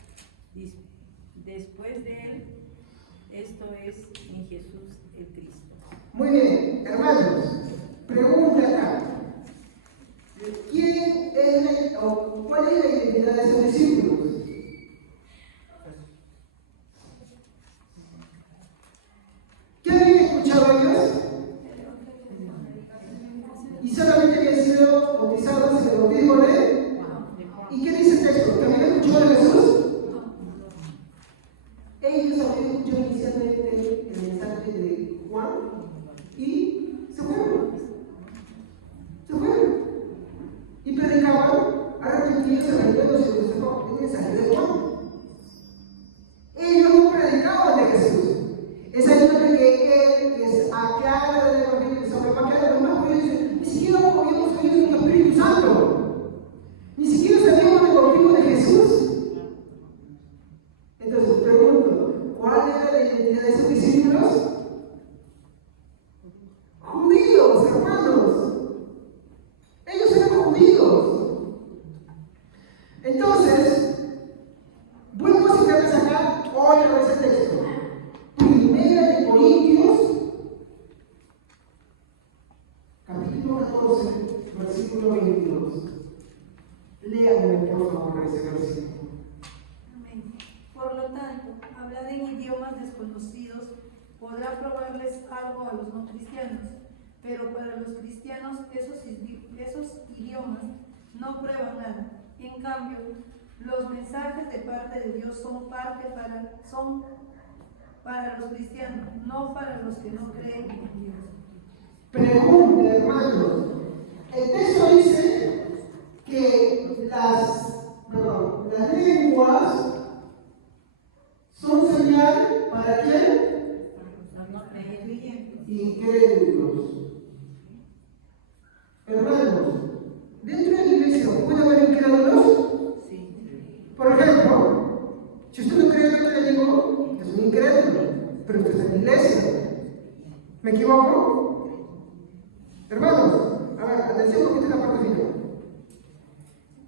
después de él, esto es, en Jesús el Cristo. Muy bien, hermanos, pregunta acá. ¿Quién es o cuál es la identidad de esos discípulos? ¿Qué habían escuchado ellos? Y solamente habían sido bautizados en el bautismo de... ¿Y qué dice el texto? ¿También escuchado de Jesús? Ellos habían escuchado inicialmente el mensaje de Juan y se fueron. Y predicaban arrepentidos, arrepentidos el mensaje de Juan. Ellos no predicaban de Jesús. Es ahí donde que él les aclara del Evangelio, sobre aclara los más, pero dice: ni siquiera habíamos oído del Espíritu Santo, ni siquiera sabíamos del bautismo de Jesús. Entonces pregunto, ¿cuál era la identidad de esos discípulos? Judíos, hermanos. Ellos eran judíos. Entonces, vuelvo a citarles acá otra vez el texto. Primera de Corintios, capítulo 14, versículo 22. Léanme, por favor, ese versículo. Amén. Por lo tanto, hablar en idiomas desconocidos podrá probarles algo a los no cristianos, pero para los cristianos esos idiomas no prueban nada. En cambio, los mensajes de parte de Dios son para los cristianos, no para los que no creen en Dios. Pregunta, hermanos. El texto dice que las lenguas son señal para quién? Incrédulos. Hermanos, dentro de la iglesia puede haber incrédulos. Por ejemplo, si usted no cree lo que le digo, es un incrédulo, pero usted está en la iglesia. ¿Me equivoco? Hermanos, a ver, atención porque esta es la parte final.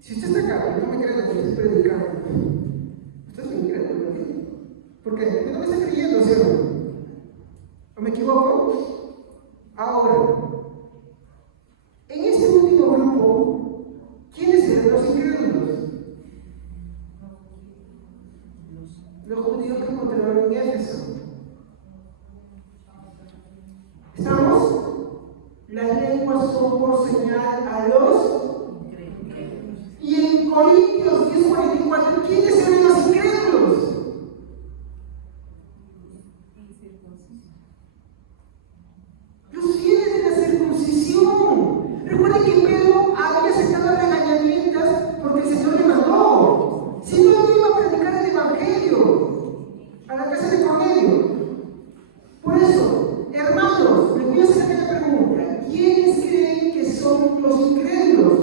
Si usted está acá y no me cree lo que estoy predicando, usted es un incrédulo también. ¿Por qué? Porque no me está creyendo, ¿cierto? ¿O me equivoco? Ahora, en este último grupo, ¿quiénes eran los incrédulos? Los judíos que encontraron en Éfeso. ¿Estamos? Las lenguas son por señal a los. Y en Corintios 10:44, ¿quiénes eran los incrédulos? Los fieles de la circuncisión. Recuerden que Pedro había sacado regañamientas porque el Señor le mandó. Si no, no iba a predicar el Evangelio a la casa de Cornelio. Por eso, hermanos, les voy a hacer la pregunta: ¿quiénes creen que son los incrédulos?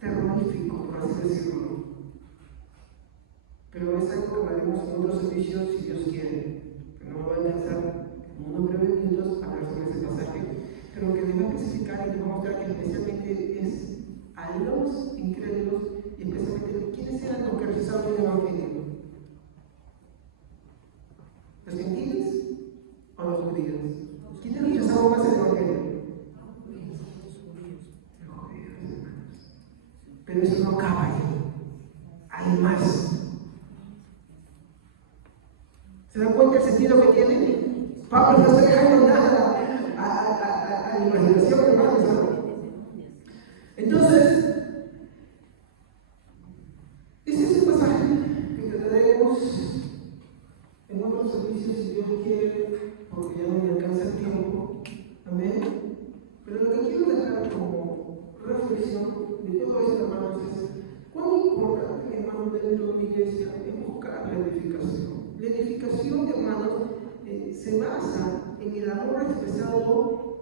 terrorífico, por así decirlo. Pero es algo que haremos en otros servicios si Dios quiere. Que no me va a alcanzar en unos breves minutos a hablar sobre ese pasaje, pero que debo especificar y debo mostrar que especialmente es a los incrédulos y especialmente quiénes eran los que rechazaban el Evangelio. ¿Los gentiles o los judíos? ¿Quiénes rechazaban más el Evangelio? Los judíos, hermanos. Pero eso no acaba ahí. Hay más. ¿Se dan cuenta el sentido que tiene? Pablo no está dejando nada a la imaginación, hermanos. Entonces, ese es el pasaje que trataremos en otros servicios si Dios quiere, porque ya no me alcanza el tiempo. Amén. Pero lo que quiero dejar como reflexión de todo esto, hermanos, es cuán importante, hermanos, dentro de mi iglesia es buscar la edificación. La edificación, hermanos, se basa en el amor expresado,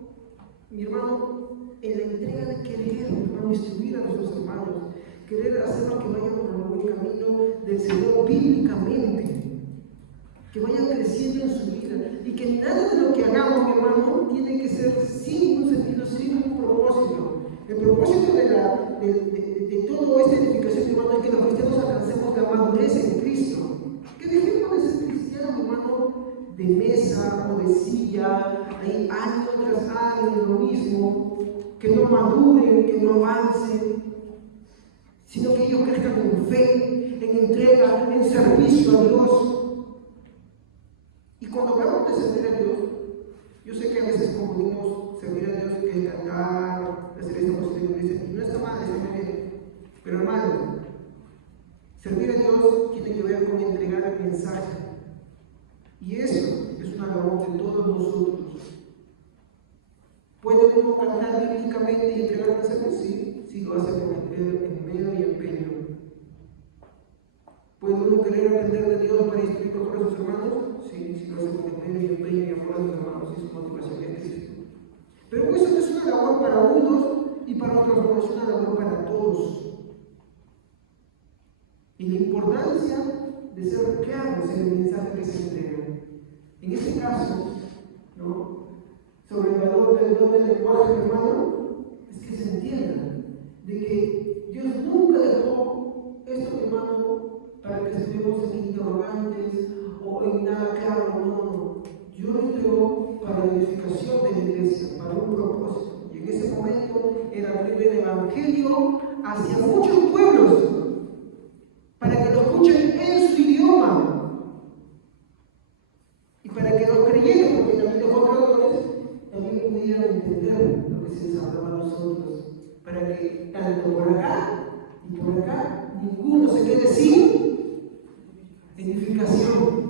mi hermano, en la entrega de querer, mi hermano, instruir a nuestros hermanos, querer hacerlos que vayan por el buen camino del Señor bíblicamente, que vayan creciendo en su vida y que nada de lo que hagamos, mi hermano, tiene que ser sin un sentido, sin un propósito. El propósito de toda esta edificación, mi hermano, es que los cristianos alcancemos la madurez en Cristo. Que dejemos de ser cristianos, mi hermano, de mesa o de silla, de año tras año lo mismo, que no maduren, que no avancen, sino que ellos crezcan en fe, en entrega, en servicio a Dios. Y cuando hablamos de servir a Dios, yo sé que a veces confundimos servir a Dios que es cantar, hacer esta posición, y no está mal, está muy bien. Pero hermano, servir a Dios tiene que ver con entregar el mensaje. Y eso es una labor de todos nosotros. ¿Puede uno cantar bíblicamente y entregar el mensaje? Sí, sí lo hace con empeño y empeño. ¿Puede uno querer aprender de Dios para instruir mejor a sus hermanos? Sí, sí lo hace con empeño y empeño y amor a sus hermanos y su motivación en Cristo. Pero eso no es una labor para unos y para otros, no es una labor para todos. Y la importancia de ser claros en el mensaje que se entrega. En este caso, ¿no?, sobre el valor del don del lenguaje, hermano, es que se entienda de que Dios nunca dejó esto, hermano, para que estemos en interrogantes o en nada claro, no. Dios lo entregó para la edificación de la iglesia, para un propósito. Y en ese momento era abrir el Evangelio hacia muchos pueblos, para que lo escuchen en su idioma y para que los creyentes, porque también los traductores también pudieran entender lo que se les hablaba a nosotros, para que tanto por acá y por acá ninguno se quede sin edificación.